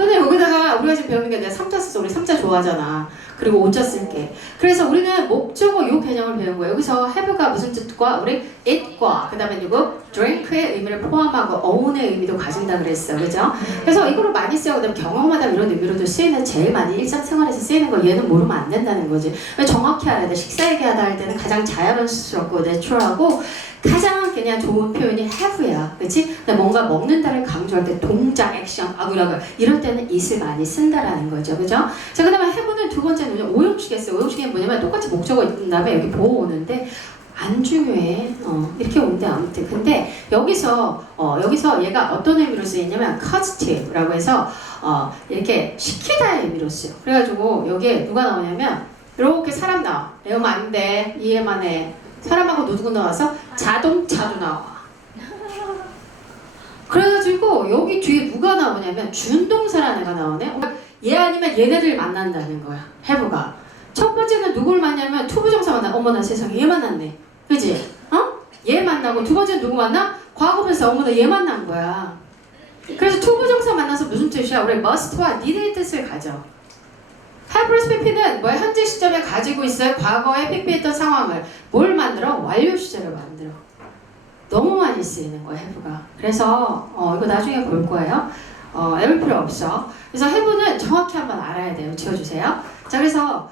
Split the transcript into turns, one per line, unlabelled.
근데 여기다가 우리가 지금 배우는 게 내가 삼자 써서 우리 삼자 좋아하잖아. 그리고 오자 쓸게. 그래서 우리는 목적어 요 개념을 배운 거예요. 여기서 have가 무슨 뜻과 우리 it과 그 다음에 누구 drink의 의미를 포함하고 own의 의미도 가진다 그랬어. 그죠? 그래서 이거를 많이 써요. 그다음 경험하다 이런 의미로도 쓰이는 제일 많이 일상생활에서 쓰이는 거 얘는 모르면 안 된다는 거지. 정확히 알아야 돼. 식사 얘기하다 할 때는 가장 자연스럽고 내추럴하고 가장 그냥 좋은 표현이 have야. 그치? 근데 뭔가 먹는다를 강조할 때 동작, 액션, 아구라고 이럴 때는 it을 많이 쓴다라는 거죠. 그죠? 자, 그 다음에 have는 두 번째는 뭐냐면 오형식이었어요. 오형식이 뭐냐면 똑같이 목적어 있는 다음에 여기 보호 오는데 안 중요해. 어, 이렇게 오는데 아무튼. 근데 여기서, 어, 여기서 얘가 어떤 의미로 쓰이냐면 causative,라고 해서, 어, 이렇게 시키다의 의미로 쓰여. 그래가지고 여기에 누가 나오냐면, 이렇게 사람 나와. 외우면 안 돼. 이해만 해. 사람하고 누구 나와서 자동차도 나와. 그래가지고 여기 뒤에 누가 나오냐면 준동사라는 애가 나오네. 얘 아니면 얘네들 만난다는 거야. 해부가. 첫 번째는 누굴 만나면 투부정사 만나. 어머나 세상에 얘 만났네. 그지? 어? 얘 만나고 두 번째는 누구 만나? 과거분사 어머나 얘 만난 거야. 그래서 투부정사 만나서 무슨 뜻이야? 우리 must와 need의 뜻을 가져. PP는 뭐야? 현재 시점에 가지고 있어요. 과거에 PP했던 상황을 뭘 만들어? 완료 시제를 만들어. 너무 많이 쓰이는 거야, 해부가. 그래서 어, 이거 나중에 볼 거예요. 어, 외울 필요 없어. 그래서 해부는 정확히 한번 알아야 돼요. 지워주세요. 자, 그래서